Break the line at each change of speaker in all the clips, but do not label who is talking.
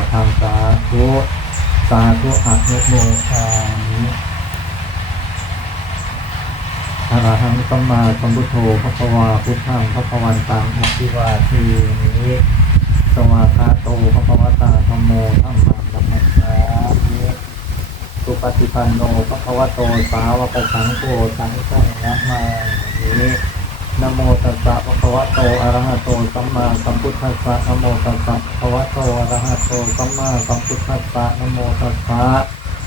สัพพังสาธุสาธุอนุโมทามิอะระหังสัมมาสัมพุทโธพระวาพุทธังพระวันตังอภิวาทีนิสวาคาโตพระวตาธรรมโมธัมมังสัมมาสามิสุปฏิปันโนภะคะวโตสาวกสังโฆสังฆังนะมานิ นะโมตัสสะภะคะวะโตอะระหะโตสัมมาสัมพุทธัสสะนะโมตัสสะภะคะวะโตอะระหะโตสัมมาสัมพุทธัสสะนะโมตัสสะ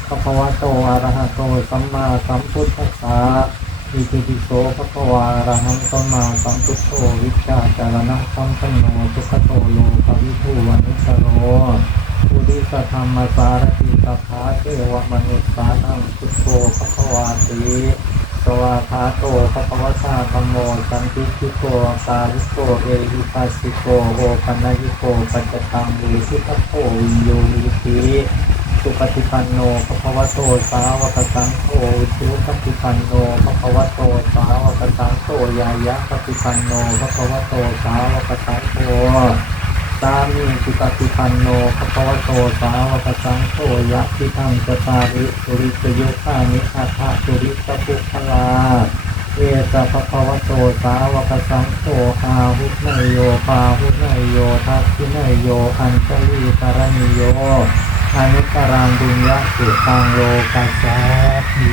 ภะคะวะโตอะระหะโตสัมมาสัมพุทธัสสะอิติปิโสภะคะวะอระหังสัมมาสัมพุทโธวิชชาจารณะสัมปันโนสุขโตโลกวิทูวานิสโร ปุริสธรรมสารติสัพพาเทวมนุษย์สานังพุทโธภควาติสวาคาโตภควชาธรรมโมสันติทิโกตาลิโกเอหิปัสสิโกโอปัญญิโกปัจจตังเวสิทโพวิโยวิธิสุปฏิปันโนภควโตสาวกสังโฆสุปฏิปันโนภควโตสาวกสังโฆยายะปฏิปันโนภควโตสาวกสังโฆ สามีสุปฏิปันโนภะคะวะโตสาวกสังโฆยะทิทังจตาริสุริสยุคานิอาภาสุริสปุคลาเอสะภะคะวะโตสาวกสังโฆหาหุนยโยปาหุนยโยทักขินยโยอัญชลีกรณิโยอนุตรังบุญญาสุตังโลกัสสาธิ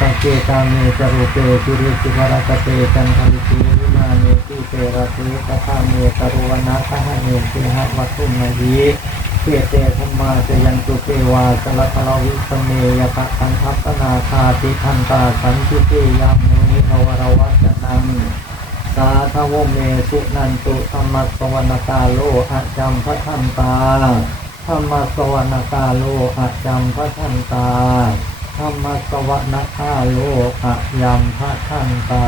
สังเกตามีจรูเปจุริสิวรกเตจันทลิติวิมาเนติเตระเตตถาเมตรุวนาคหเนเทหะวัตุมยีเกเตธรรมาจยันตุเทวาสลทลวิสเมยตะสังทัปนาคาติทันตาสันติเตยัมมุนิทวรวัจนังสาธวเมสุนันตุธรรมสวรรกาโลอาจัมพะทันตาธรรมสวรรกาโลอาจัมพะทันตา ธรรมสวรรคาโลกะยัมพะทันตา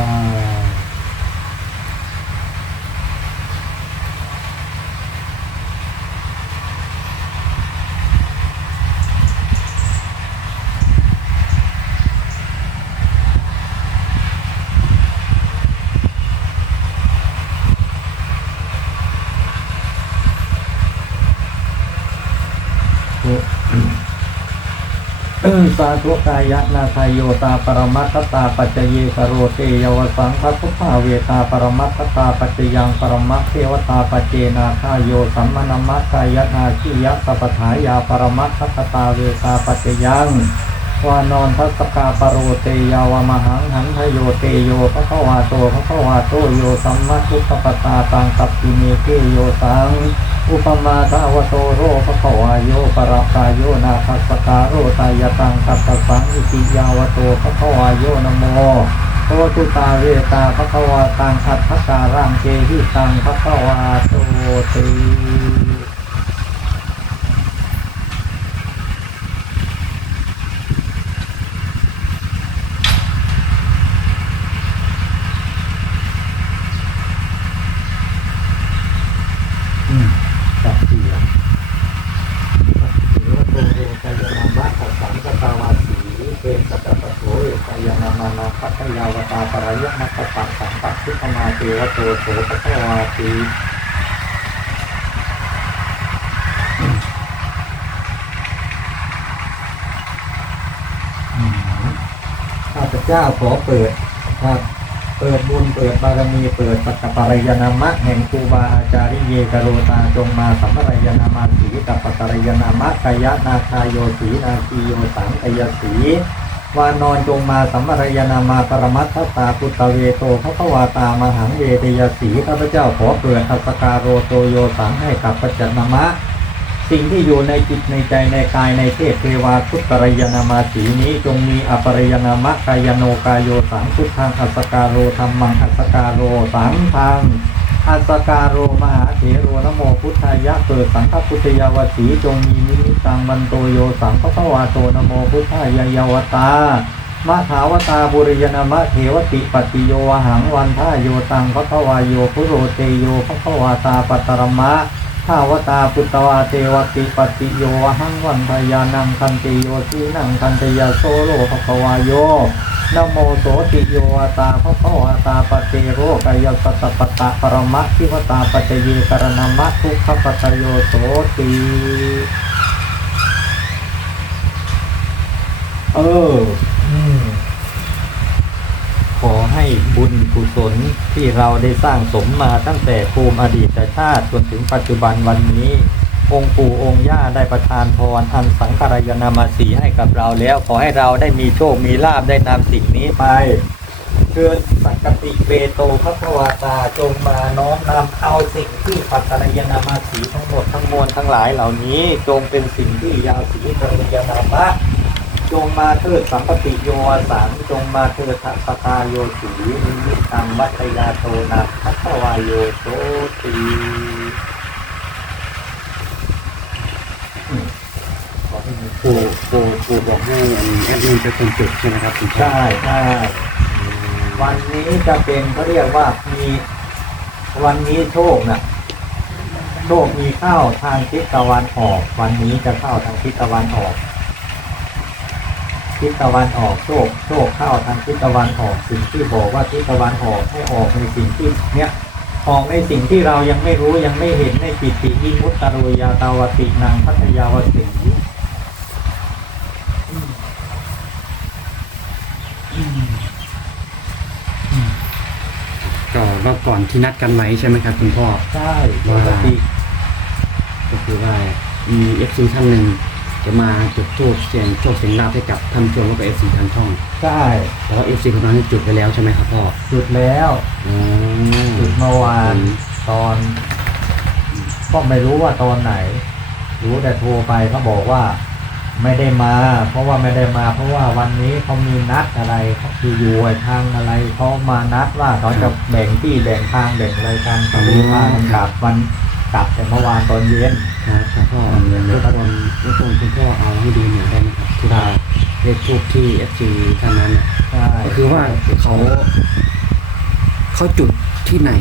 สาธุกายะนาคายโยตาปรมัตตาปัจเจเยกโรเตยวสังคัพพาเวตาปรมัตตาปัจจยังปรมัตเทวตาปัจเจนาคายโยสัมมนมัตกายะนาคียะสัพพายาปรมัตถตาเวตาปัจจยังวานอนทัสกาปโรเตยาวมหังหันทโยเตโยพระขวาโตพระขวาโตโยสัมมาทุกขปตาตังกัปปิเมเกโยสัง อุปมาทาวโตโรภควายโยปรากายโยนาคัสปาโรตายตังคัสสสังอิติยาวโตภควายโยนโมโตตุตาเวตาภควาตังอัตถการังเจหิตังภควาโตติอืมจับเสียงหรือว่าโตเรกายนามะตัสสังกตาวาสีเป็นสัตตะโถกายนา มานาพัทยาวตาปรายะนัสสะสังปัสสุขมาเทวโตโสภควาตีข้าพเจ้าขอเปิดครับเปิดบุญเปิดบารมีเปิดปัจจปารยนามะแห่งครูบาอาจาริเยกโรตาจงมาสัมปรายนามาสีตัปปารยนามะกายนาคายโยสีนาคีโยสังกายสี วานอนจงมาสัมปรายนามาปรมัตถตาปุตตะเวโตพระวาตามหังเวเตยสีข้าพเจ้าขอเปิดอัสการโรโตโยสังให้กับปัจจนามะ สิ่งที่อยู่ในจิตในใจในกายในเทพเทวาพุทธรยนามาสีนี้จงมีอปรยนามะกายโนกายโยสังพุทธังอัสการโรธรรมังอัสการโรสังทังอัสการโรมหาเถโรน โมพุทธายะเกิดสังฆพุทธยาวสีจงมีนิมิตังมันโตโยสังพระวาโตนโมพุทธายายาวตามหาวตาบุริยนามะเทวติปฏิโยหังวันท่าโยตังพระวายโยพุโรเตโยพระวาตาปัตตรมะข้าวตาปุตตวาเทวติปฏิโยหังวันพยานังคันติโยสีนังคันติยาโซโลภควายโย นโมโสติโยวตาภควตาปฏิโรกายสัตตปตะปรมะทิวตาปัจเยกรณมะทุกขปตโยโสติเออขอให้บุญกุศลที่เราได้สร้างสมมาตั้งแต่ภูมิอดีตชาติจนถึงปัจจุบันวันนี้ องค์ปู่องค์ย่าได้ประทานพรอันสังขารยนามาสีให้กับเราแล้ว ขอให้เราได้มีโชค มีลาบได้นำสิ่งนี้ไปเชิญสักกติเปโตพระควาตาจงมาน้อมนำเอาสิ่งที่ปัตตรยนามาสีทั้งหมดทั้งมวลทั้งหลายเหล่านี้ จงเป็นสิ่งที่ยาวสีตรยนามะจงมาเถิดสัมปติโยวสังจงมาเถิดทัสตาโยสีนิมิตังวัตยาโตนะพัทวายโยโสตีอืมขอให้มี
ปู่ปู่ปู่บอกให้แอดมินเป็นคนจุดใช่ไหมครับคุณพ่อ
ใช่ใช่วันนี้จะเป็นเขาเรียกว่ามีวันนี้โชคนะโชคมีเข้าทางทิศตะวันออก วันนี้จะเข้าทางทิศตะวันออก ทิศตะวันออกโชคโชคเข้าทางทิศตะวันออกสิ่งที่บอกว่าทิศตะวันออกให้ออกในสิ่งที่เนี้ยออกในสิ่งที่เรายังไม่รู้ยังไม่เห็นในปิติยิมุตตรุยาตาวตินางพัทยาวสิอืมอืมอืม
ก็ รอบก่อนที่นัดกันไว้ใช่ไหมครับคุณพ่อ
ใช่ปกติ
ก็คือว่ามีเอฟซีท่านหนึ่งจะมาจุดทูบเสียงโชคเสียงลาภให้กับท่านผู้ชมแล้วก็เอฟซีทางช่อง
ใช่
แล้วเอฟซีคนนั้นจุดไปแล้วใช่ไหมครับพ่อ
จุดแล้ว
อ๋อ
จุดเมื่อวานตอนก็ไม่รู้ว่าตอนไหน รู้แต่โทรไปเขาบอกว่า ไม่ได้มา เพราะว่าไม่ได้มา เพราะว่าวันนี้เขามีนัดอะไรเขาคืออยู่ทางอะไรเขามานัดว่าเขาจะแบ่งที่แบ่งทางแบ่งอะไรกันเขาเลยพากันกลับวันกลับแต่เมื่อวานตอนเย็น
ครับครับพ่อรบกวนรบกวนคุณพ่อเอาให้ดูหน่อยได้ไหมครับที่ว่าเลขทูบที่เอฟซีท่านนั้นน่ะ
ใช่
ก็คือว่าเขาเขาจุดที่ไหน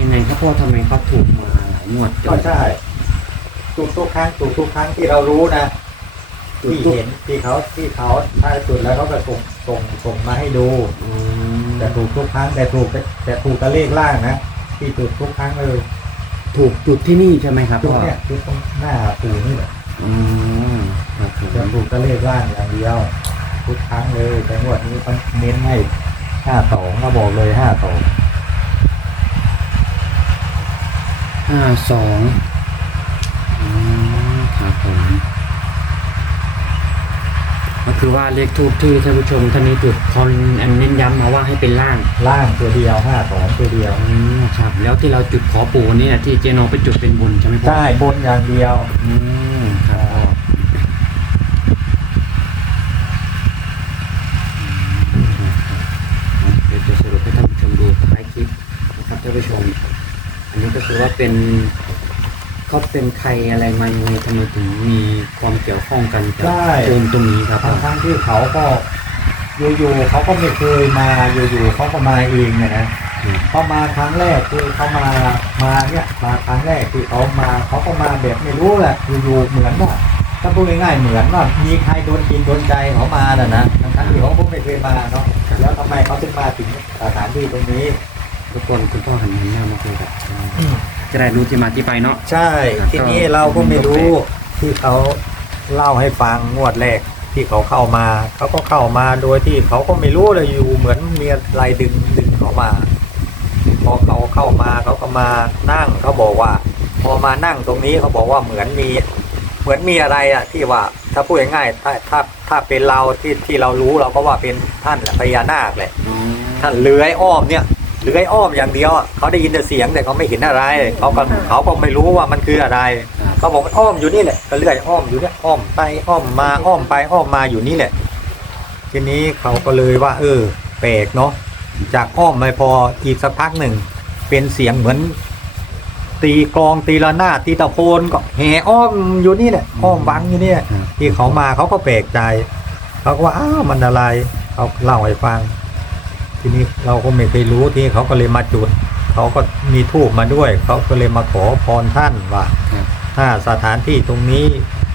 ยังไงครับพ่อทำไมเขาถูกมาหลายงวด
ก็ใช่ถูกทุกครั้งถูกทุกครั้งที่เรารู้นะ ที่เห็นที่เขาที่เขาถ้าจุดแล้วเขาก็ส่งส่งส่งมาให้ดู
อืม
แต่ถูกทุกครั้งแต่ถูกแต่ถูกกระเลขล่างนะที่ถูกทุกครั้งเลย
ถูกจุดที่นี่ใช่ไหมครับ
จุด
พ่อ
เนี่ยจุดตรงหน้าปู่นี่แหละ
อืมครับผม
จะถูกกระเลขล่างอย่างเดียวทุกครั้งเลยแต่งวดนี้ต้องเน้นให้ห้าสองก็บอกเลยห้าสอง
ห้าสองอืมครับผม ก็คือว่าเลขทูบที่ท่านผู้ชมท่านนี้จุดคอนอันเน้นย้ำมาว่าให้เป็นล่าง
ล่างตัวเดียวห้าสองตัวเดียว
อืมครับ แล้วที่เราจุดขอปู่เนี่ยที่เจโนไปจุดเป็นบุญใช่ไหมพ่อ
ใช่บนอย่างเดียว
อืมครับพ่อเดี๋ยวจะสรุปให้ท่านผู้ชมดูท้ายคลิปนะครับท่านผู้ชม อันนี้ก็คือว่าเป็น เขาเป็นใครอะไรมายังไงทำไมถึงมีความเกี่ยวข้องกันกับ
ใช่
โจมตรงนี้ครับ
ทั้งทั้งที่เขาก็อยู่ๆเขาก็ไม่เคยมาอยู่ๆเขาก็มาเองเนี่ยนะเขามาครั้งแรกคือเขามามาเนี่ยมาครั้งแรกที่เขามาเขาก็มาแบบไม่รู้แหละอยู่ๆเหมือนว่าถ้าพูดง่ายๆเหมือนว่ามีใครโดนกินโดนใจเขามาน่ะนะทั้งๆที่เขาก็ไม่เคยมาเนาะแล้วทำไมเขาถึงมาถึงสถานที่ตรงนี้
ทุกคนคุณพ่อหันหน้ามาคุยกับ จะได้รู้ที่มาที่ไปเนาะ
ใช่ทีนี้เราก็ไม่รู้ที่เขาเล่าให้ฟังงวดแรกที่เขาเข้ามา เขาก็เข้ามาโดยที่เขาก็ไม่รู้เลยอยู่เหมือนมีอะไรดึงดึงเขามา พอเขาเข้ามาเขาก็มานั่งเขาบอกว่า พอมานั่งตรงนี้เขาบอกว่าเหมือนมี เหมือนมีอะไรอะที่ว่า ถ้าพูดง่ายๆถ้าถ้าถ้าเป็นเราที่ที่เรารู้เราก็ว่าเป็นท่านแหละพญานาคแหละท่านเลื้อยอ้อมเนี่ย เลื้อยอ้อมอย่างเดียวอะเขาได้ยินแต่เสียงแต่เขาไม่เห็นอะไรเขาก็เขาก็ไม่รู้ว่ามันคืออะไรเขาบอกมันอ้อมอยู่นี่แหละก็เลื้อยอ้อมอยู่เนี่ยอ้อมไปอ้อมมาอ้อมไปอ้อมมาอยู่นี่แหละ ทีนี้เขาก็เลยว่า เออแปลกเนาะจากอ้อมไม่พออีกสักพักหนึ่งเป็นเสียงเหมือน ตีกลองตีละนาดตีตะโพนก็แห่อ้อมอยู่นี่แหละอ้อมบังอยู่เนี่ย
ครับ
ที่เขามาเขาก็แปลกใจเขาก็ว่าอ้าวมันอะไรเขาเล่าให้ฟัง ทีนี้เราก็ไม่เคยรู้ที่เขาก็เลยมาจุด เขาก็มีทูบมาด้วย เขาก็เลยมาขอพรท่านว่า
ครับ
ถ้าสถานที่ตรงนี้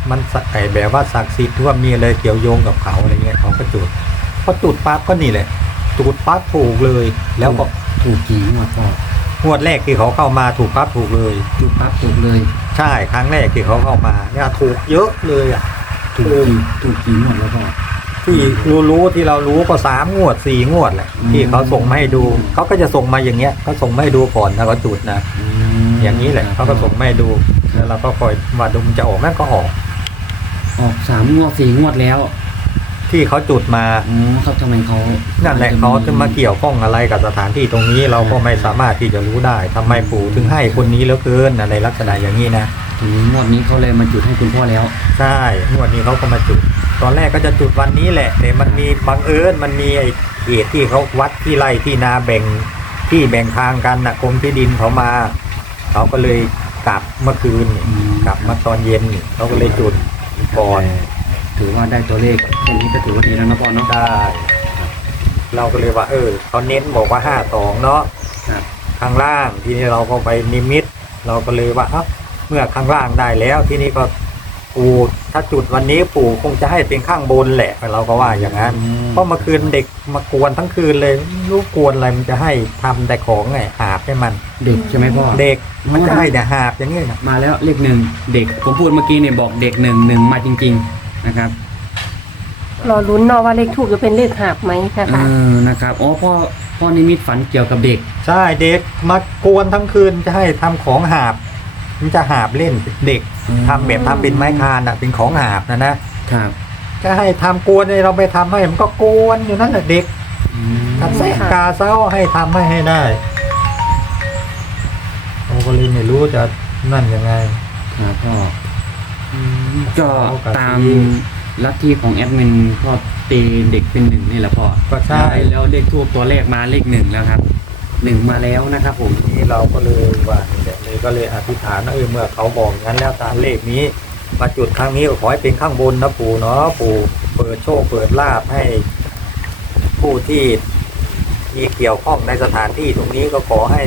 มันสักไอแบบว่าศักดิ์สิทธิ์หรือว่ามีอะไรเกี่ยวโยงกับเขาอะไรเงี้ยเขาก็จุดพอจุดปั๊บก็นี่แหละจุดปั๊บถูกเลย แล้วก็
ถูกกี่งวดพ่อง
วดแรกที่เขาเข้ามาถูกปั๊บถูกเลย
จุดปั๊บถูกเลย
ใช่ครั้งแรกที่เขาเข้ามาเนี่ยถูกเยอะเลยอะ
ถูกกี่ถูกกี่งวดแล้วพ่อ
ที่รู้รู้ที่เรารู้ก็สามงวดสี่งวดแหละ
อืม
ที่เขาส่งมาให้ดูเขาก็จะส่งมาอย่างเงี้ยเขาส่งมาให้ดูก่อนถ้าเขาจุดนะ
ม
อย่างนี้แหละเขาก็ส่งมาให้ดูแล้วเราก็คอยว่าดูมันจะออกแม่นก็ออก
ออกสามงวดสี่งวดแล้ว
ที่เขาจุดมา
อ๋อเขาทำไมเขา
นั่นแหละเขาจะมาเกี่ยวข้องอะไรกับสถานที่ตรงนี้เราก็ไม่สามารถที่จะรู้ได้ทำไมปู่ถึงให้คนนี้เหลือเกินอะไรลักษณะอย่างนี้นะ
ถึงงวดนี้เขาเลยมาจุดให้คุณพ่อแล้ว
ใช่งวดนี้เขาก็มาจุด ตอนแรกก็จะจุดวันนี้แหละ แต่มันมีบังเอิญมันมีไอ้เหตุที่เขาวัดที่ไร่ที่นาแบ่งที่แบ่งทางกันนะกรมที่ดินเขามาเขาก็เลยกลับเมื่อคืนนี่
อืม
กลับมาตอนเย็นนี่เขาก็เลยจุดก่อน
ถือว่าได้ตัวเลขแค่นี้ก็ถือว่าดีแล้วนะพ่อเนาะ
ได้ เราก็เลยว่า เออเขาเน้นบอกว่าห้าสองเนาะ
ครับ
ข้างล่างทีนี้เราก็ไปนิมิต เราก็เลยว่าเอ้าเมื่อข้างล่างได้แล้ว ทีนี้ก็ ปู่ถ้าจุดวันนี้ปู่คงจะให้เป็นข้างบนแหละเราก็ว่าอย่างนั้น เพราะเมื่อคืนเด็กมากวนทั้งคืนเลยไม่รู้กวนอะไรมันจะให้ทำแต่ของไงหาบให้มัน
เด็กใช่ไหมพ่อ
เด็กมันจะให้แต่หาบอย่างนี้นะ
มาแล้วเลขหนึ่งเด็กผมพูดเมื่อกี้เนี่ยบอกเด็กหนึ่งหนึ่งมาจริง ๆนะครับ
รอลุ้นเนาะว่าเลขถูกจะเป็นเลขหาบไหมนะ
เอ
คะ
อนะครับอ๋อพ่อพ่อนิมิตฝันเกี่ยวกับเด็ก
ใช่เด็กมากวนทั้งคืนจะให้ทำของหาบ มันจะหาบเล่นเด็ก
อืม
ทำแบบทำเป็นไม้คานอะเป็นของหาบนะนะครับ จะให้ทำกวนเนี่ยเราไปทำให้มันก็กวนอยู่นั่นแหละเด็ก
อืม
กันแทรกกาเซ้าให้ทำให้ให้ได้เราก็เลยไม่รู้จะนั่นยังไง
ครับพ่ออืมก็
เอากับ
ตาม
ที่
ลัทธิของแอดมินพ่อตีเด็กเป็นหนึ่งนี่แหละพ่อ
ก็ใช่
แล้วเลขทูบตัวแรกมาเลขหนึ่งแล้วครับหนึ่งมาแล้วนะครับผม
นี่เราก็เลยว่าเนี่ยเลย ก็เลยอธิษฐานว่าเออเมื่อเขาบอกงั้นแล้วตามเลขนี้ มาจุดครั้งนี้ก็ขอให้เป็นข้างบนนะปู่เนาะปู่เปิดโชคเปิดลาภให้ ผู้ที่มีเกี่ยวข้องในสถานที่ตรงนี้ก็ขอให้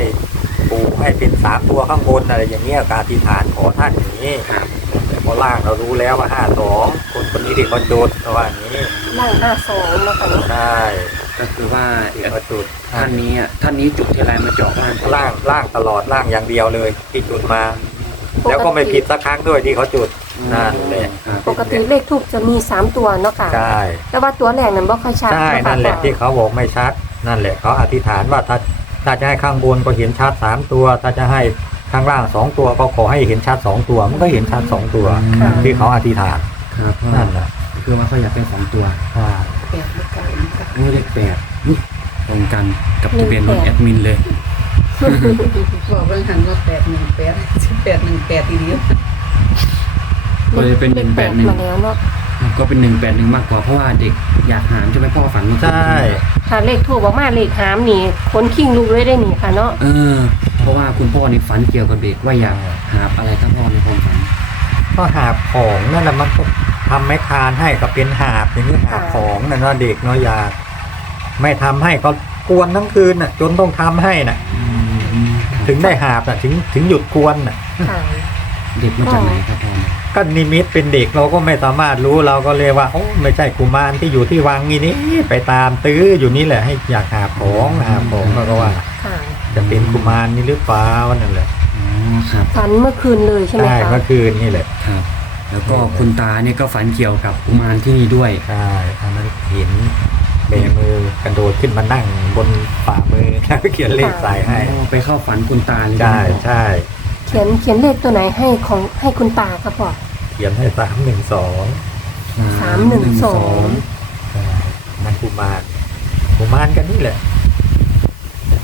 ปู่ให้เป็นสามตัวข้างบนอะไรอย่างเงี้ยการอธิษฐานขอท่านอย่างนี้
ครับ
แต่พอล่างเรารู้แล้วว่าห้าสองคนคนนี้ที่เขาจุดเขาว่าอย่างนี้
ล่างห้าสองนะคะเนาะ
ใช่
ก็คือว่า
ที่เขาจุด
ท่านนี้อะท่านนี้จุดทีไรมาเจาะบ้าน
ล่างล่างตลอดล่างอย่างเดียวเลย ที่จุดมา แล้วก็ไม่ผิดสักครั้งด้วยที่เขาจุดนั่นแหละ
ครับ
ปกติเลขถูกจะมีสามตัวเนาะค่ะ
ใช่
แต่ว่าตัวแรกนั้นบ่ค่อยชัด
ใช่
เาะค่ะ
นั่นแหละที่เขาบอกไม่ชัด นั่นแหละเขาอธิษฐานว่าถ้าถ้าจะให้ข้างบนก็เห็นชัดสามตัว ถ้าจะให้ข้างล่างสองตัวก็ขอให้เห็นชัดสองตัว มันก็เห็นชัดสองตัว ที่เขาอธิษฐาน
ครับพ่อ
นั่นแหละ
คือว่าเขาอยากเป็นสองตัว
อ่า
แปดด้วยกันค่ะ
โอ้เลขแปดอุ๊ยตรงกันกับทะเบียนรถแอดมินเลย
บอกเรื่องหันว่าแปดหนึ่งแปดสิบแปดหนึ่งแปดทีเดียว
ก็เลยเป็น
เลข
181
มาแล้วเนาะ
ก็เป็นหนึ่งแปดหนึ่งมากกว่าเพราะว่าเด็กอยากหามใช่ไหมพ่อฝันเมื่อคืน
ใช่
ค่ะเลขถูกบอกมาเลขหามนี่คนคิงลูกเลยได้นี่ค่ะเนาะ
เออ เพราะว่าคุณพ่อนี่ฝันเกี่ยวกับเด็กว่าอยากหาบอะไรครับพ่อในความฝัน
ก็หาบของนั่นแหละมันก็ทำไม้คานให้ก็เป็นหาบอย่างนี้หาบของนั่นเนาะเด็กเนาะอยาก ไม่ทำให้ก็กวนทั้งคืนน่ะ จนต้องทำให้น่ะ ถึงได้หาบน่ะ ถึงถึงหยุดกวนน่ะ
ค่ะ
เด็กมาจากไหนครับพ่อ
ก็นิมิตเป็นเด็กเราก็ไม่สามารถรู้เราก็เลยว่าโอ้ไม่ใช่กุมารที่อยู่ที่วังนี่นี่ไปตามตื้ออยู่นี่แหละให้อยากหาของหาของเราก็ว่า
ค่ะ
จะเป็นกุมารนี่หรือเปล่านั่นแหละ
อ๋อ ครับ
ฝันเมื่อคืนเลยใช่ไหม
ใช่
คะ
เมื่อคืนนี่แหละ
ครับ แล้วก็คุณตาเนี่ยก็ฝันเกี่ยวกับกุมารที่นี่ด้วย
ใช่อันนั้นเห็นเบมือกระโดดขึ้นมานั่งบนฝ่ามือแล้วเขียนเลขใส่ให้
อ๋อไปเข้าฝันคุณตาเลย
ใช่
ไหมพ่อ
ใช่
เขียนเขียนเลขตัวไหนให้ของให้คุณตาครับพ่อ
เขียนให้สามหนึ่งสอง
สามหนึ่งสอง
นั่นกุมารกุมารกันนี่แหละผม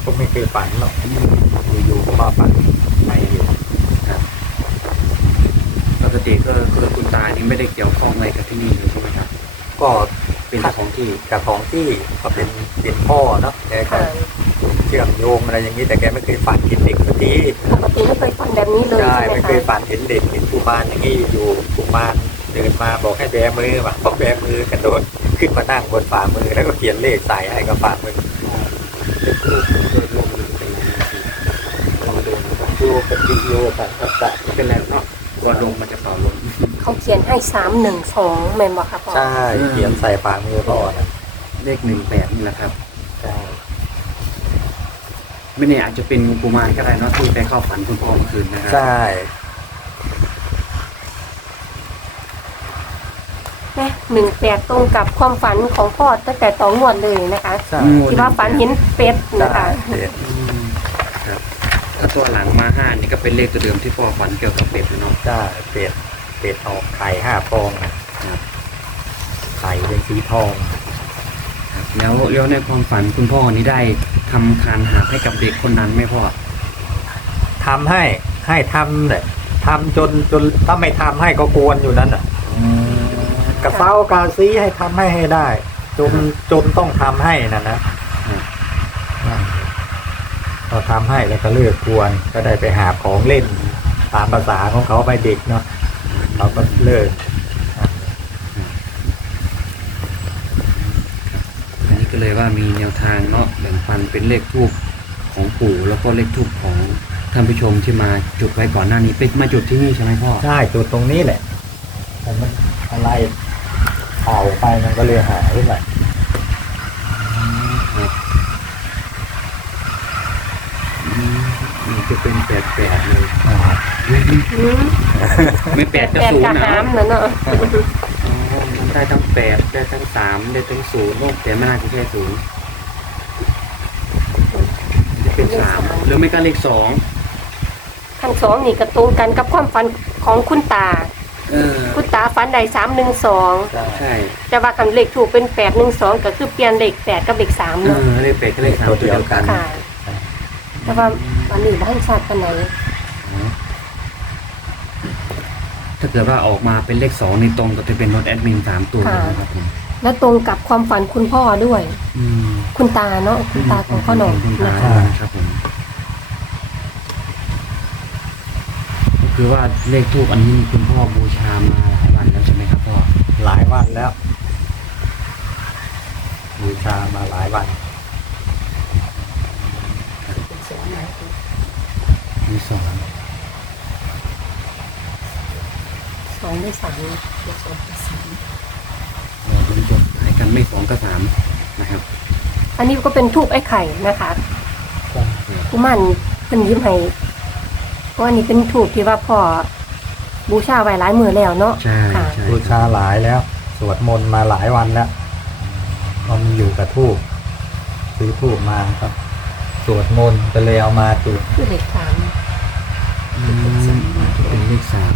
ก็ไม่เคยฝันหรอกอยู่ๆก็มาฝันไปอยู่
ปกติก็คือคุณตานี่ไม่ได้เกี่ยวข้องอะไรกับที่นี่เลยใช่ไหมครับ
ก็
เป็นเจ้าของที่
กับของที่ก็เป็นเป็นพ่อเนาะแกก็
ค่ะ
เชื่อมโยงอะไรอย่างนี้แต่แกไม่เคยฝันเห็นเด็กสักที
ปกติไม่เคยฝันแบบนี้เลย
ใช่
ใช่ไหม
ไม่เคย
คะ
ฝันเห็นเด็กเห็นกุมารอย่างนี้อยู่กุมารเดินมาบอกให้แบมือว่ะบอกแบมือกระโดดขึ้นมานั่งบนฝ่ามือแล้วก็เขียนเลขใส่ให้กับฝ่ามือ ปฏิโยตัสสะตั
ไม่เป็นไรเนาะกลัวลมมันจะเป่าลม
เขาเขียนให้สามหนึ่งสองแมนบ่ค่ะพ่อ
ใช่เขียนใส่ฝ่ามือพ่อนะ
เลขหนึ่งแปดนี่แหละครับ
ใช่
ไม่แน่อาจจะเป็นงูกุมารก็ได้เนาะที่ไปเข้าฝันคุณพ่อเมื่อคืนนะครับ
ใช่
นะหนึ่งแปดตรงกับความฝันของพ่อตั้งแต่ต่องวดเลยนะคะ
ใช่
ที่ว่าฝันเห็นเป็ดนะคะ
ใช่
อืมครับถ้าตัวหลังมาห้านี่ก็เป็นเลขตัวเดิมที่พ่อฝันเกี่ยวกับเป็ดเลยเนาะ
ใช่เป็ดเป็ดออกไข่ห้าฟองนะครับ ไข่เป็นสีทอง
ครับแล้วแล้วในความฝันคุณพ่อนี่ได้ทำคานหาบให้กับเด็กคนนั้นไหมพ่อ
ทำให้ให้ทำเนี่ยทำจนจนถ้าไม่ทำให้ก็กวนอยู่นั่นอะ กระเซ้ากาซีให้ทำให้ให้ได้ จนจนต้องทำให้นะนะพอทำให้แล้วก็เลิกกวนก็ได้ไปหาของเล่น ตามภาษาของเขาไปเด็กเนาะเราก็เลิก
อันนี้ก็เลยว่ามีแนวทางเนาะแบ่งปันเป็นเลขทูปของปู่แล้วก็เลขทูปของท่านผู้ชมที่มาจุดไว้ก่อนหน้านี้เป็นมาจุดที่นี่ใช่ไหมพ่อ
ใช่จุดตรงนี้แหละแต่มันอะไร เผาไปมันก็เลยหายไป
ครับอืมนี่จะเป็นแปดแปดเลย
อ่า
อืม
ไม่แปดก็
แปด
ศูน
กระ
ย์นะ
หามนะเนาะ
อ๋อมันได้ทั้งแปดได้ทั้งสามได้ทั้งศูนย์โลกแต่ไม่น่าจะใช่ศูนย์จะเป็นสามหรือไม่ก็เลขสอง
ทั้งสองนี่ก็ตรงกันกับความฝันของคุณตา
เออ
คุณ ตาฝันได้สามหนึ่งสอง
ใช่
ใช่
แต่ว่าคำเลขถูกเป็นแปดหนึ่งสองก็คือเปลี่ยนเลขแปดกับเลขสาม
เอ
เนาะ
อเลขแปดก็เลขสามตัวเดียวกัน
ค่ะ แต่ว่าอันนี้บ้านชาติกันไหน
ถ้าเกิดว่าออกมาเป็นเลขสองในตรงก็จะเป็นรถแอดมินสามตัวเลยนะครับผม
แล้วตรงกับความฝันคุณพ่อด้วย
อืม
คุณตาเนาะคุณตาของพ่อหนม
คุณตา
นะคะ
ครับผมก็คือว่าเลขทูปอันนี้คุณพ่อบูชามา หลายวันแล้ว บู
ชามาหลายวัน
มีสอง
สองได้สาม
เราดูจบให้กันไม่สองก็สามนะครับ
อันนี้ก็เป็นทูบไอ้ไข่นะคะกุมันเป็นยิ้มให้เพราะอันนี้เป็นทูบที่ว่าพ่อ บูชาไว้หลายมือแล้วเนาะ
ใช่
ค่ะ
ใช่
บูชาหลายแล้ว สวดมนต์มาหลายวันแล้วมันอยู่กับทูบซื้อทูบมาครับ สวดมนต์ก็เลยเอามาจุด
คือเลขสาม
อืมเป็นเลขสาม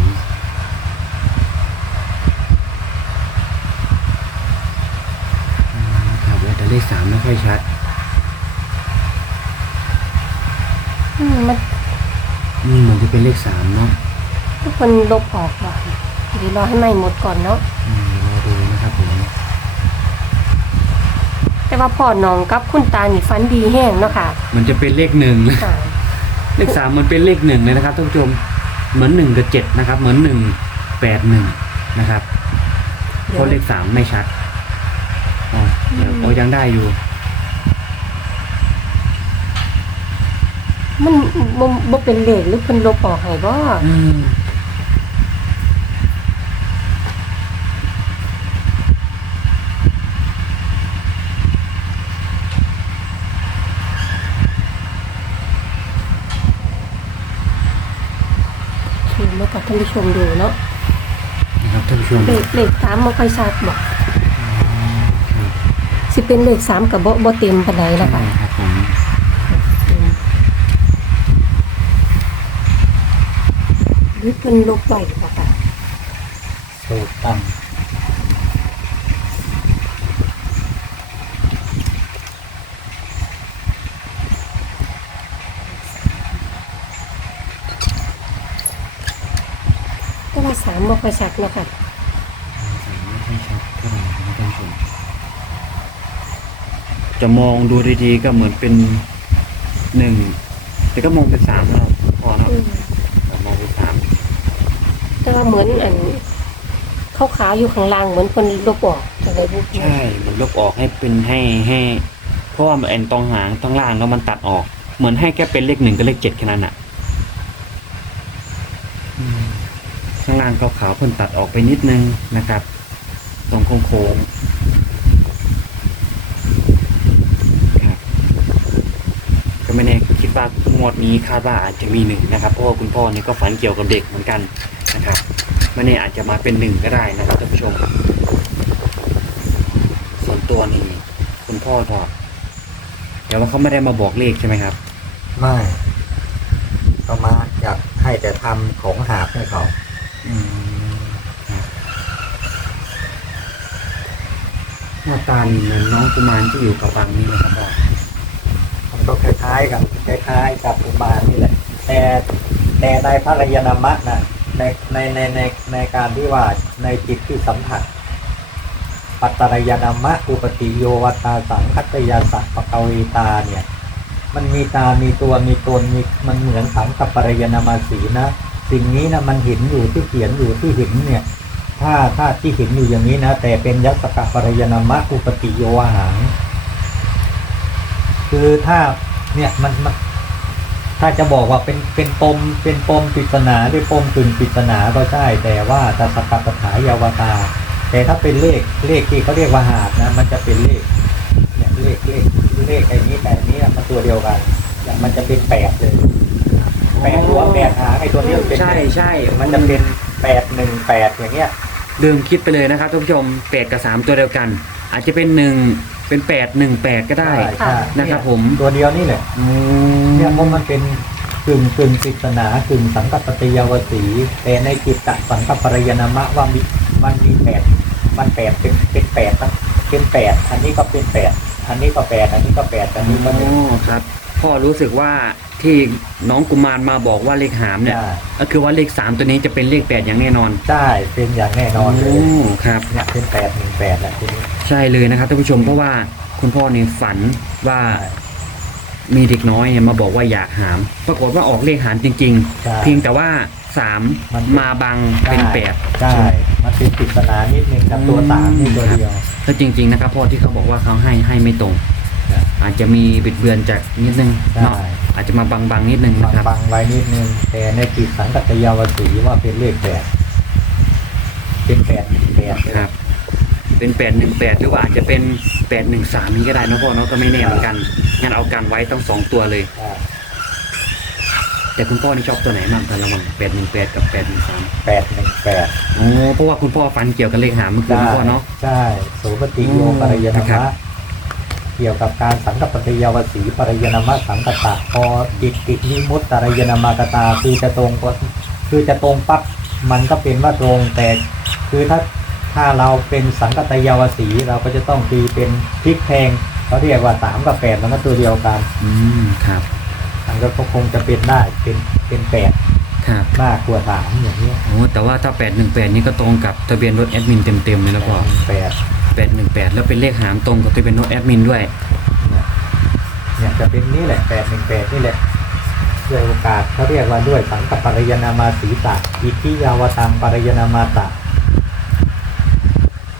อืมครับแต่เลขสามไม่ค่อยชัด
อืมมัน
อืมมันจะเป็นเลขสามเนาะ
ทุกคนลบออกก่อนเดี๋ยวรอให้ไหม้หมดก่อนเนาะ
อืมรอดูนะครับผม
แต่ว่าพ่อน้องกับคุณตานี่ฟันดีแห้งเนาะค่ะ
มันจะเป็นเลขหนึ่ง
ค่ะ
เลขสามมันเป็นเลขหนึ่งเลยนะครับท่านผู้ชมเหมือนหนึ่งกับเจ็ดนะครับ เหมือนหนึ่งแปดหนึ่งนะครับเพราะเลขสามไม่ชัดอ๋อเดี๋ยวโอ้ยังได้อยู่
มันบ่บ่เป็นเลขหรือเพิ่นลบออกให้บ่
อืม
คือมากับท่านผู้ชมดูเนาะ
นะครับท่านผู้ชม
เลขเลขสามบ่ค่อยชัดบ่สิเป็นเลขสามกับบ่บ่เต็มปานใดล่ะค่ะ
ครับผม
หรือเพิ่นลบไว้บ่ค่ะ
สูตรตั้ง
แต่ว่า สามบ่ค่อยชัดเนาะค่ะ
ไม่ค่อยชัดเท่าไหร่นะครับท่านผู้ชมจะมองดูดีๆก็เหมือนเป็นหนึ่งแต่ก็มองเป็นสามแล้วพอเนาะ
อืม
แต่มองเป็นสาม
แต่ว่าเหมือนอันขาวๆอยู่ข้างล่างเหมือนเพิ่นลบออกจังได๋บ่
ใช่มันลบออกให้เป็นให้ให้เพราะว่าแอนตรงหางตรงล่างแล้วมันตัดออก เหมือนให้แค่เป็นเลขหนึ่งกับเลขเจ็ดแค่นั้นอะ ข้าง ล่างก็ขาวเพิ่นตัดออกไปนิดนึงนะครับ ตรงโค้งๆครับก็ไม่แน่คือคิดว่างวดนี้คาดว่าอาจจะมีหนึ่งนะครับเพราะว่าคุณพ่อเนี่ยก็ฝันเกี่ยวกับเด็กเหมือนกันนะครับไม่แน่อาจจะมาเป็นหนึ่งก็ได้นะครับท่านผู้ชม ส่วนตัวนี่คุณพ่อก็แต่ว่าเขาไม่ได้มาบอกเลขใช่ไหมครับ
ไม่เขามาอยากให้แต่ทำของหาบให้เขา
อืมครับ หน้าตานี่เหมือนน้องกุมารที่อยู่กับฟังนี่นะครับพ่อ
มันก็คล้ายๆกันคล้ายๆกับอุบาลนี่แหละ แต่แต่ในพระรยานามะนะในในในในในการที่ว่าในจิตที่สัมผัสปัตตรยานามะอุปติโยวตาสังคัตยาสัพปะกวีตาเนี่ย มันมีตา มีตัวมีตนมีมันเหมือนสังกับปรยานามาสีนะ สิ่งนี้นะมันเห็นอยู่ที่เขียนอยู่ที่เห็นเนี่ย ถ้าถ้าที่เห็นอยู่อย่างนี้นะ แต่เป็นยักษกะปรยานามะอุปติโยวหังคือถ้าเนี่ยมันมันถ้าจะบอกว่าเป็นเป็นปมเป็นปมปริศนาหรือปมกึ่งปริศนาก็ใช่แต่ว่าจะสกัปถายาวตา แต่ถ้าเป็นเลขเลขที่เขาเรียกว่าหาดนะ มันจะเป็นเลขเนี่ยเลขเลขเลขไอ้นี้แต่อันนี้น่ะมันตัวเดียวกันอย่างมันจะเป็นแปดเลยแปดหัวแปดหางไอ้ตัวนี้มันเป็น
ใช่ใช่
มันจะเป็นแปดหนึ่งแปดอย่างเงี้ย
ลืมคิดไปเลยนะครับท่านผู้ชมแปดกับสามตัวเดียวกัน อาจจะเป็นหนึ่งเป็นแปดหนึ่งแปดก็ได้
ใช่ใช่
นะครับผม
ตัวเดียวนี่แหละ
อืม
เนี่ยเพราะมันเป็นกึ่งกึ่งปริศนากึ่งสังกัปติยาวสีแต่ในจิตตสังกัปปรยนามะว่ามีมันมีแปดมันแปดเป็นเป็นแปดทั้งเป็นแปดอันนี้ก็เป็นแปดอันนี้ก็แปดอันนี้ก็แปดอันนี้ก็หนึ่ง
อ๋อครับพ่อรู้สึกว่า ที่น้องกุมารมาบอกว่าเลขหามเนี่ย
ใช่
ก็คือว่าเลขสามตัวนี้จะเป็นเลขแปดอย่างแน่นอน
ใช่เป็นอย่างแน่นอนเลย
โอ้ครับ
เนี่ยเป็นแปดหนึ่งแปดแหละทีนี้
ใช่เลยนะครับท่านผู้ชมเพราะว่าคุณพ่อเนี่ยฝันว่ามีเด็กน้อยเนี่ยมาบอกว่าอยากหาม ปรากฏว่าออกเลขหามจริง
ใช่
ๆ เพียงแต่ว่าสาม
มัน
มาบังเป็นแปด
ใช่มันเป็นปริศนานิดนึงกับตัวสามนี่ตัวเดียว
ก็จริงๆนะครับพ่อที่เขาบอกว่าเขาให้ให้ไม่ตรง
นะ
อาจจะมีบิดเบือนจากนิดนึง
ใช่
เนาะ อาจจะมาบังบังๆนิดนึง
บาง
นะครับ
บังไว้นิดนึงแต่ในจิตสังกัตยาวสีว่าเป็นเลขแปดเป็นแปดแปด
ครับ เป็นแปดหนึ่งแปดหรือว่าอาจจะเป็นแปดหนึ่งสามนี้ก็ได้นะพ่อเนาะก็ไม่แน่เหมือนกันงั้นเอากันไว้ต้องสองตัวเลย
ใช่
แต่คุณพ่อนี่ชอบตัวไหนมากกันระหว่างแปดหนึ่งแปดกับแปดหนึ่งสาม
แปดหนึ่งแปด
โอ้เพราะว่าคุณพ่อฟันเกี่ยวกับเลขหามเมื่อคืน
ใช่
นะพ่อเนาะ
ใช่โสปฏิโยปรยนา
ครั
มะ
บ
เกี่ยวกับการสังกัปติยาวสีปรยนามะสังกตะพอจิตตินิมุตตรยนามากตาคือจะตรงก็คือจะตรงปั๊บมันก็เป็นว่าตรงแต่คือถ้าถ้าเราเป็นสังกตยาวสีเราก็จะต้องตีเป็นพลิกแพงเขาเรียกว่าสามกับแปดมันก็ตัวเดียวกัน
อืมครับ
มันก็คงจะเป็นได้เป็นเป็นแปด
ครับ
มากกว่าสามอย่างนี้ย
โอ้แต่ว่าถ้าแปดหนึ่งแปดนี่ก็ตรงกับทะเบียนรถแอดมินเต็มๆเลยแล้วก็
แปด
แปดหนึ่งแปดแล้วเป็นเลขหามตรงกับทะเบียนรถแอดมินด้วย
เนี่ยเนี่ยจะเป็นนี่แหละแปดหนึ่งแปดนี่แหละด้วยโอกาสเขาเรียกว่าด้วยสังกัปปรยนามาสีตะอิทธิยาวตังปรยนามาตะ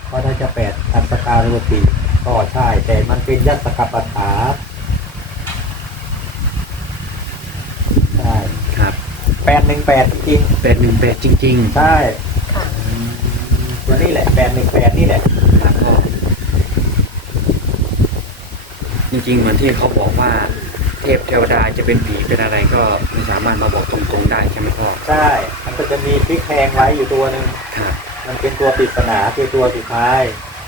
ก็ถ้าจะแปดอัตสการุติก็ใช่ แต่มันเป็นยัตสกัปปถาใช่
ครับ
แปดหนึ่งแปดจริง
แปดหนึ่งแปดจริง
ใช่
ค่ะ
ตัวนี้แหละแปดหนึ่งแปดนี่แหละ
ๆครับพ่อจริงๆเหมือนที่เขาบอกว่า เทพเทวดาจะเป็นผีเป็นอะไรก็ไม่สามารถมาบอกตรงๆได้ใช่ไหมพ่อ
ใช่ มันก็จะมีพลิกแพงไว้อยู่ตัวหนึ่ง
ครับ
มันเป็นตัวปริศนาคือตัวสุดท้าย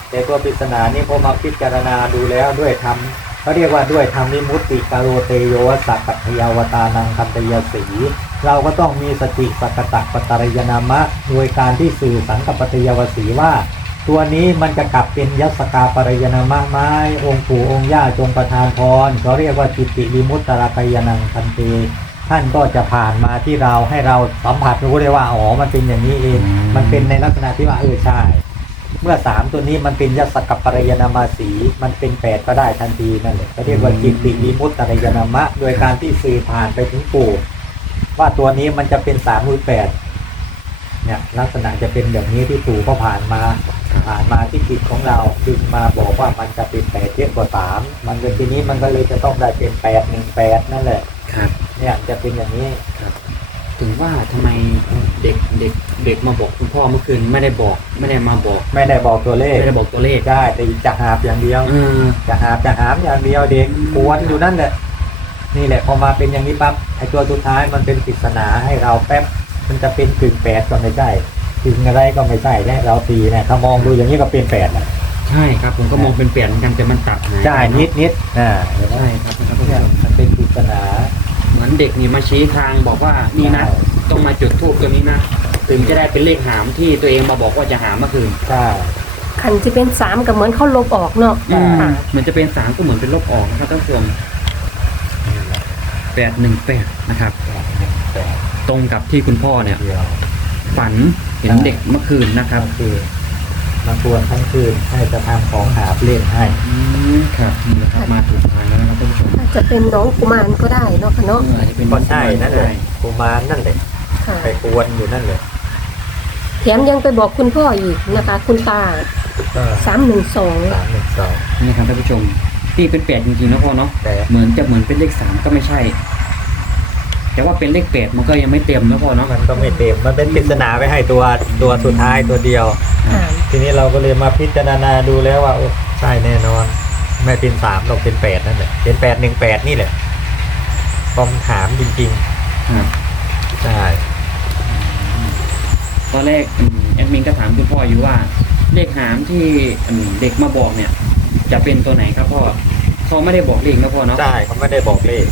แต่ตัวปริศนานี่พอมาพิจารณาดูแล้วด้วยธรรมเขาเรียกว่าด้วยธรรมนิมุตติกาโรเตโยวสักกัพยาวตานังคันตยสี เราก็ต้องมีสติสักกตะปตรยนามะ โดยการที่สื่อสังกัปตยาวสีว่า ตัวนี้มันจะกลับเป็นยัสกาปรยนามะไม้องค์ปู่องค์ย่าจงประทานพรเขาเรียกว่าจิตติวิมุตตรกยนังคันเตท่านก็จะผ่านมาที่เราให้เราสัมผัสรู้ได้ว่าอ๋อมันเป็นอย่างนี้เอง มันเป็นในลักษณะที่ว่าเออใช่ เมื่อสามตัวนี้มันเป็นยศกับปรยนามาสี มันเป็นแปดก็ได้ทันทีนั่นแหละก็เรียกว่าจิตติวิมุตตรยนามะ โดยการที่สื่อผ่านไปถึงปู่ ว่าตัวนี้มันจะเป็นสามหรือแปดเนี่ยลักษณะจะเป็นแบบนี้ที่ปู่ก็ผ่านมา ผ่านมาที่จิตของเราจึงมาบอกว่ามันจะเป็นแปดเยอะกว่าสามมันเลยทีนี้มันก็เลยจะต้องได้เป็นแปดหนึ่งแปดนั่นแหละ
ครับ
เนี่ยจะเป็นอย่างนี้
ทีถึงว่าทำไมเด็กเด็กเด็กมาบอกคุณพ่อเมื่อคืนไม่ได้บอกไม่ได้มาบอก
ไม่ได้บอกตัวเลข
ไม่ได้บอกตัวเลข
ได้แต่จะหาบอย่างเดียว
เออ
จะหาบจะหามอย่างเดียวเด็กกวนอยู่นั่นแหละ นี่แหละพอมาเป็นอย่างนี้ปั๊บไอ้ตัวสุดท้ายมันเป็นปริศนาให้เราแป๊บมันจะเป็นกึ่งแปดก็ไม่ใช่กึ่งอะไรก็ไม่ใช่และเราตีนะถ้ามองดูอย่างนี้ก็เป็นแปดนะ
ใช่ครับผมก็มองเป็นเปลี่ยนเหมือนกันแต่มันตัดหาย
ใช่นิดนิดอ่าเห็นไหม
ใช่ครับนะครับทุก
เนี่ย
คน
มันเป็นปริศนา
เหมือนเด็กนี่มาชี้ทางบอกว่านี่นะ
ใช่
ต้องมาจุดทูบตัวนี้นะถึงจะได้เป็นเลขหามที่ตัวเองมาบอกว่าจะหามเมื่อคืน
ใช่
คันจะเป็นสามก็เหมือนเขาลบออกเนาะ
อืม
ค่ะ
เหมือนจะเป็นสามก็เหมือนเป็นลบออกนะครับท่านผู้ชม แปดหนึ่งแปดนะครับ
แปด
ตรงกับที่คุณพ่อเนี่ย
เดียว
ฝันเห็น
ใช่
เด็กเมื่อคืนนะครับ
ก็คือมาทวนทั้งคืนให้จะทำของหาบเล่นให้
อืมครับนี่นะครับมาถูกทางแล้วนะครับท่านผู้ชม
อาจจะเป็นน้องกุมารก็ได้เนาะค่ะเนาะ
อาจจะเป็น
ก็ใช่นั่นแหละกุมารนั่นแหละ
ค่ะ
ไปกวนอยู่นั่นเลย
แถมยังไปบอกคุณพ่ออีกนะคะ คุณตา
ก็
สามหนึ่งสอง
สามหนึ่งสอง
นี่ครับท่านผู้ชม ตีเป็นแปดจริงๆนะพ่อเนาะ
แต่
เหมือนจะเหมือนเป็นเลขสามก็ไม่ใช่ แต่ว่าเป็นเลขแปดมันก็ยังไม่เต็มนะพ่อเนาะ
มันก็ไม่เต็มมันเป็นปริศนาไปให้ตัวตัวสุดท้ายตัวเดียว
ค่ะ
ทีนี้เราก็เลยมาพิจารณาดูแล้วว่าโอ้ใช่แน่นอน ไม่เป็นสามเราเป็นแปดนั่นแหละเป็นแปดหนึ่งแปดนี่แหละคำถามจริง
ครับ
ๆใช่
ตอนแรกอืมแอดมินก็ถามคุณพ่ออยู่ว่าเลขหามที่อืมเด็กมาบอกเนี่ย จะเป็นตัวไหนครับพ่อเขาไม่ได้บอกเลขนะพ่อเนาะ
ใช่เขาไม่ได้บอกเลข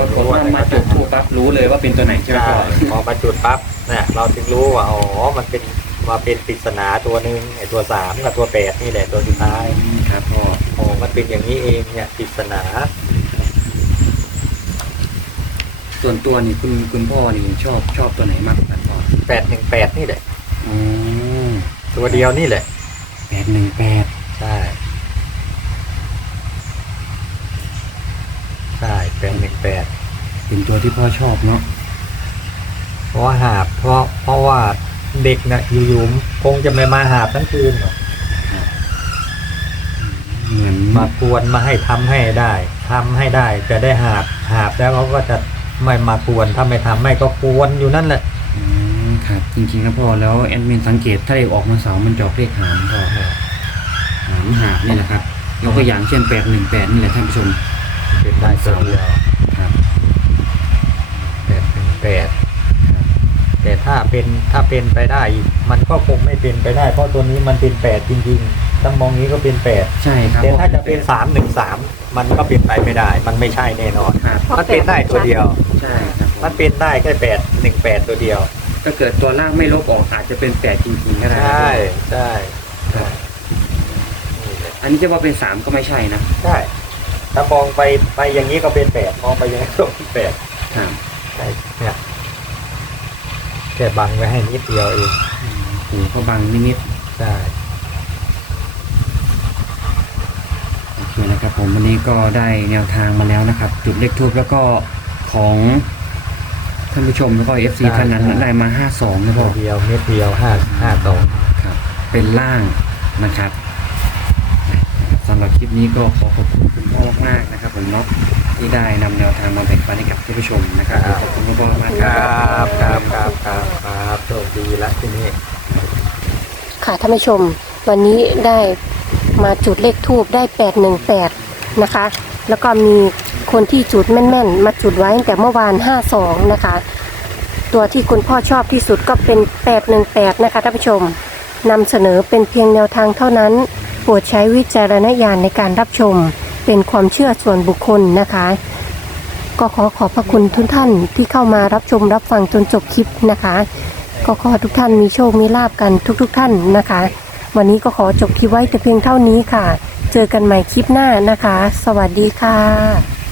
ปรากฏว่ามาจุดทูปปั๊บรู้เลยว่าเป็นตัวไหนใช่ไหม
ใช่
พ่อ
พอมาจุดปั๊บเนี่ยเราถึงรู้ว่าอ๋อมันเป็นมาเป็นปริศนาตัวหนึ่งไอ้ตัวสามกับตัวแปดนี่แหละตัวสุดท้าย
อืมครับพ่อ
โอ้มันเป็นอย่างนี้เองเนี่ยปริศนา
ส่วนตัวนี่คุณคุณพ่อนี่ชอบชอบตัวไหนมากกว่ากันพ่อ
แปดหนึ่งแปดนี่แหละ
อ๋อ
ตัวเดียวนี่แหละ
แปดหนึ่งแปด
ใช่ใช่แป ดหนึ่งแปด
เป็นตัวที่พ่อชอบเนาะ
เพราะว่าหาบเพราะเพราะว่าเด็กนะอยู่ๆคงจะไม่มาหาบทั้งคืนหรอก
เหมือน
มากวนมาให้ทำให้ได้ทำให้ได้จะได้หาบหาบแล้วเขาก็จะไม่มากวนถ้าไม่ทำไม่ก็กวนอยู่นั่นแหละ
อืมครับจริงๆนะพ่อแล้วแอดมินสังเกตถ้าเลขออกมาเสาร์มันจะออกเลขหามพ่อหามหาบนี่แหละครับยกตัวอย่างเช่นแปดหนึ่งแปดนี่แหละท่านผู้ชม
เป็นได้ตัวเดียว
ครับ
แปดหนึ่งแปดแต่ถ้าเป็นถ้าเป็นไปได้อีกมันก็คงไม่เป็นไปได้ เพราะตัวนี้มันเป็นแปดจริงๆถ้ามองนี้ก็เป็นแปด
ใช่ครับ
แต่ถ้าจะเป็นสามหนึ่งสามมันก็เป็นไปไม่ได้ มันไม่ใช่แน่นอน
ครับ
มันเป็นได้ตัวเดียว
ใช่ครับ
มันเป็นได้แค่แปดหนึ่งแปดตัวเดียว
ถ้าเกิดตัวล่างไม่ลบออกอาจจะเป็นแปดจริงๆก็ได้
ใช่ใช่
ครั
ใช่
บ
นี่แหละ
อันนี้จะว่าเป็นสามก็ไม่ใช่นะ
ใช่ ถ้ามองไปไปอย่างนี้ก็เป็นแปดมองไปอย่างนี้ก็เป็นแปด
ครับ
ใช่เนี่ยแค่บังไว้ให้นิดเดียวเอง
อืมหูก็บังนิด
ใช่
ๆโอเคนะครับ ผมวันนี้ก็ได้แนวทางมาแล้วนะครับ จุดเลขทูบแล้วก็ของท่านผู้ชมแล้วก็เอฟซีท่านนั้นได้มาห้าสองนะพ่
ตั
อ
วเดียวเม็ดเดียวห้าห้าสอง
ครับ เป็นล่างนะครับสำหรับคลิปนี้ก็ขอขอบคุณคุณพ่อมากๆนะครับผมเนาะที่ได้นำแนวทางมาแบ่งปันให้กับท่านผู้ชมนะครับขอบคุณคุณพ่อมาก
ค
ค
ร
รัั
บครับครับครับครับโชคดีละที่นี่
ค่ะท่านผู้ชม วันนี้ได้มาจุดเลขทูบได้แปดหนึ่งแปดนะคะ แล้วก็มีคนที่จุดแม่น ๆ มาจุดไว้ตั้งแต่เมื่อวานห้าสองนะคะ ตัวที่คุณพ่อชอบที่สุดก็เป็นแปดหนึ่งแปดนะคะท่านผู้ชมนำเสนอเป็นเพียงแนวทางเท่านั้นโปรดใช้วิจารณญาณในการรับชม เป็นความเชื่อส่วนบุคคลนะคะ ก็ขอขอบพระคุณทุกท่านที่เข้ามารับชมรับฟังจนจบคลิปนะคะ ก็ขอทุกท่านมีโชค มีลาบกันทุกๆทท่านนะคะ วันนี้ก็ขอจบคลิปไว้แต่เพียงเท่านี้ค่ะ เจอกันใหม่คลิปหน้านะคะ สวัสดีค่ะ